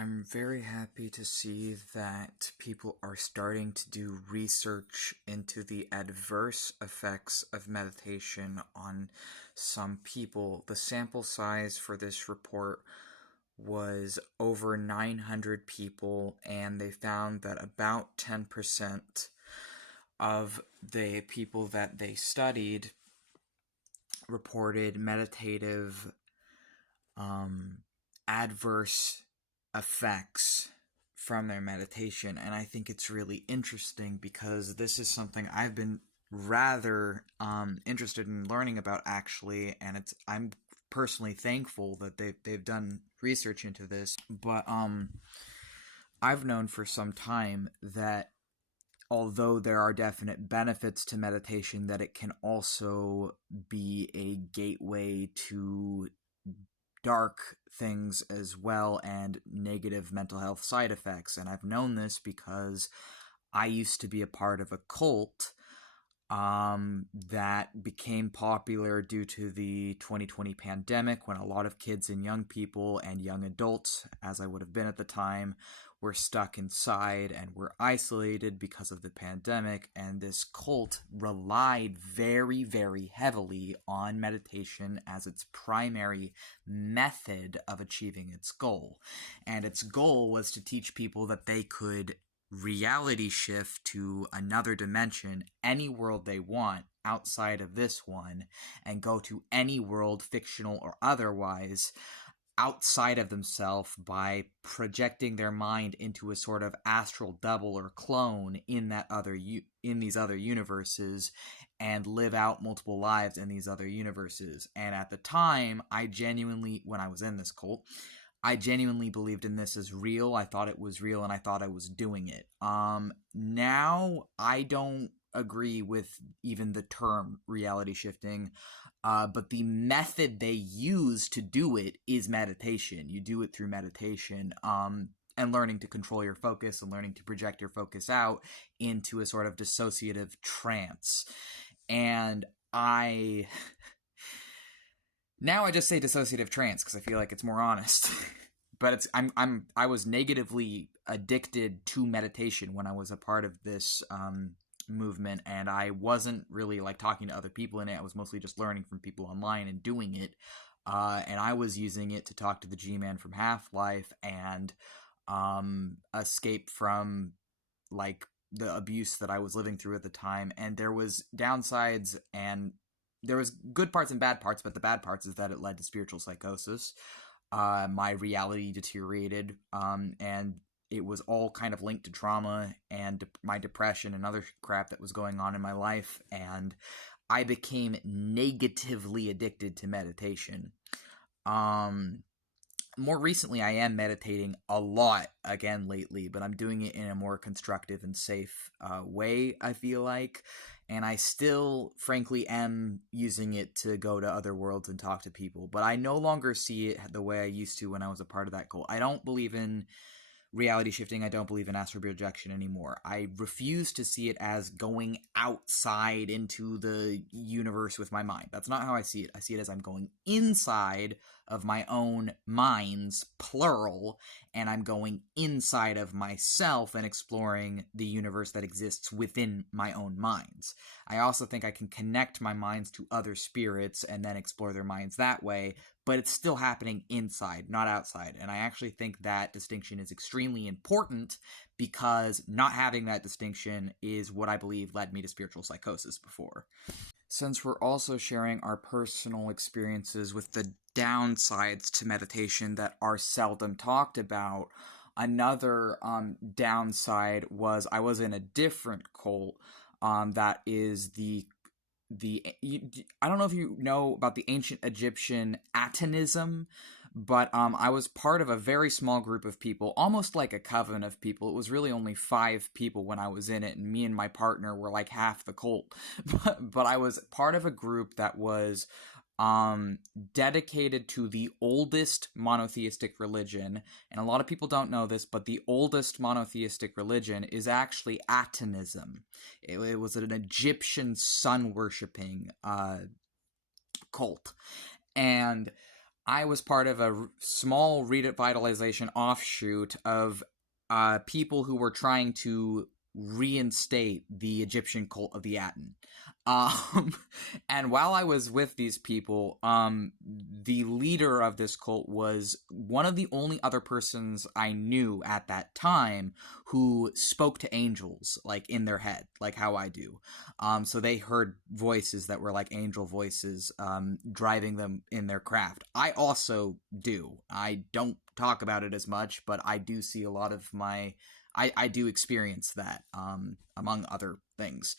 I'm very happy to see that people are starting to do research into the adverse effects of meditation on some people. The sample size for this report was over 900 people, and they found that about 10% of the people that they studied reported meditative adverse effects from their meditation. And I think it's really interesting because this is something I've been rather interested in learning about, actually, and I'm personally thankful that they've done research into this. But I've known for some time that although there are definite benefits to meditation, that it can also be a gateway to dark things as well and negative mental health side effects. And I've known this because I used to be a part of a cult that became popular due to the 2020 pandemic, when a lot of kids and young people and young adults, as I would have been at the time, were stuck inside and were isolated because of the pandemic. And this cult relied very, very heavily on meditation as its primary method of achieving its goal. And its goal was to teach people that they could reality shift to another dimension, any world they want outside of this one, and go to any world, fictional or otherwise, outside of themselves by projecting their mind into a sort of astral double or clone in these other universes, and live out multiple lives in these other universes. And at the time, when I was in this cult, I genuinely believed in this as real. I thought it was real, and I thought I was doing it. Now I don't agree with even the term reality shifting, but the method they use to do it is meditation. You do it through meditation, and learning to control your focus and learning to project your focus out into a sort of dissociative trance. And now I just say dissociative trance because I feel like it's more honest. But I was negatively addicted to meditation when I was a part of this movement, and I wasn't really like talking to other people in it. I was mostly just learning from people online and doing it. And I was using it to talk to the G-Man from Half-Life and escape from like the abuse that I was living through at the time. And there was downsides, and there was good parts and bad parts, but the bad parts is that it led to spiritual psychosis. My reality deteriorated, and it was all kind of linked to trauma and my depression and other crap that was going on in my life, and I became negatively addicted to meditation. More recently, I am meditating a lot again lately, but I'm doing it in a more constructive and safe way, I feel like. And I still, frankly, am using it to go to other worlds and talk to people. But I no longer see it the way I used to when I was a part of that cult. I don't believe in reality shifting. I don't believe in astral projection anymore. I refuse to see it as going outside into the universe with my mind. That's not how I see it. I see it as I'm going inside of my own minds, plural, and I'm going inside of myself and exploring the universe that exists within my own minds. I also think I can connect my minds to other spirits and then explore their minds that way, but it's still happening inside, not outside. And I actually think that distinction is extremely important, because not having that distinction is what I believe led me to spiritual psychosis before. Since we're also sharing our personal experiences with the downsides to meditation that are seldom talked about, another downside was I was in a different cult that is I don't know if you know about the ancient Egyptian Atonism, but I was part of a very small group of people, almost like a coven of people. It was really only 5 people when I was in it, and me and my partner were like half the cult. But I was part of a group that was dedicated to the oldest monotheistic religion. And a lot of people don't know this, but the oldest monotheistic religion is actually Atonism. It was an Egyptian sun-worshipping cult. And I was part of a small revitalization offshoot of people who were trying to reinstate the Egyptian cult of the Aten. Um, and while I was with these people, the leader of this cult was one of the only other persons I knew at that time who spoke to angels, like in their head, like how I do. So they heard voices that were like angel voices, driving them in their craft. I also do. I don't talk about it as much, but I do see a lot of I do experience that, among other things.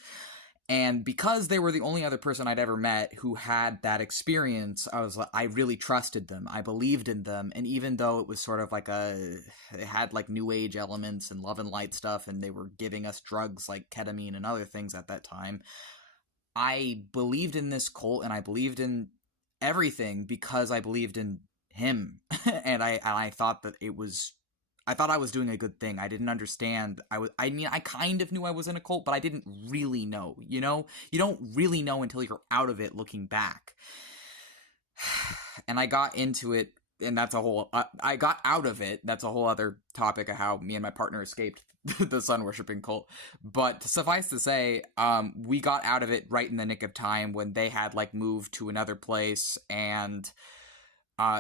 And because they were the only other person I'd ever met who had that experience, I really trusted them. I believed in them. And even though it was sort of like it had like new age elements and love and light stuff, and they were giving us drugs like ketamine and other things at that time, I believed in this cult and I believed in everything because I believed in him. And I thought that I thought I was doing a good thing. I didn't understand. I mean, I kind of knew I was in a cult, but I didn't really know, you know? You don't really know until you're out of it looking back. And I got into it, and I got out of it. That's a whole other topic of how me and my partner escaped the sun worshipping cult. But suffice to say, we got out of it right in the nick of time when they had like moved to another place, and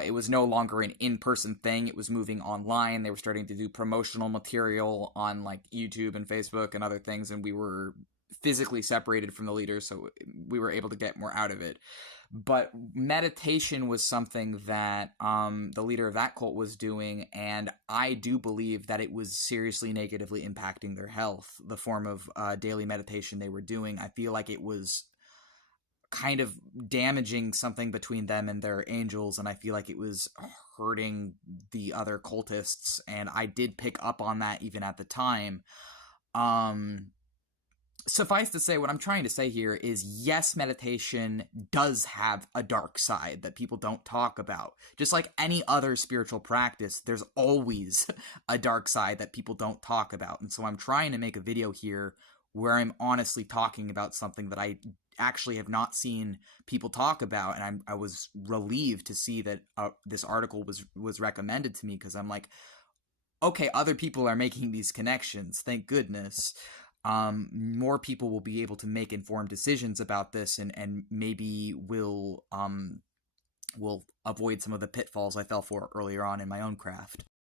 it was no longer an in-person thing. It was moving online. They were starting to do promotional material on like YouTube and Facebook and other things, and we were physically separated from the leaders, so we were able to get more out of it. But meditation was something that the leader of that cult was doing, and I do believe that it was seriously negatively impacting their health. The form of daily meditation they were doing, I feel like it was kind of damaging something between them and their angels, and I feel like it was hurting the other cultists, and I did pick up on that even at the time. Suffice to say, what I'm trying to say here is yes, meditation does have a dark side that people don't talk about. Just like any other spiritual practice, there's always a dark side that people don't talk about. And so I'm trying to make a video here where I'm honestly talking about something that I actually have not seen people talk about, and I was relieved to see that this article was recommended to me, because I'm like, okay, other people are making these connections. Thank goodness. More people will be able to make informed decisions about this, and maybe will avoid some of the pitfalls I fell for earlier on in my own craft.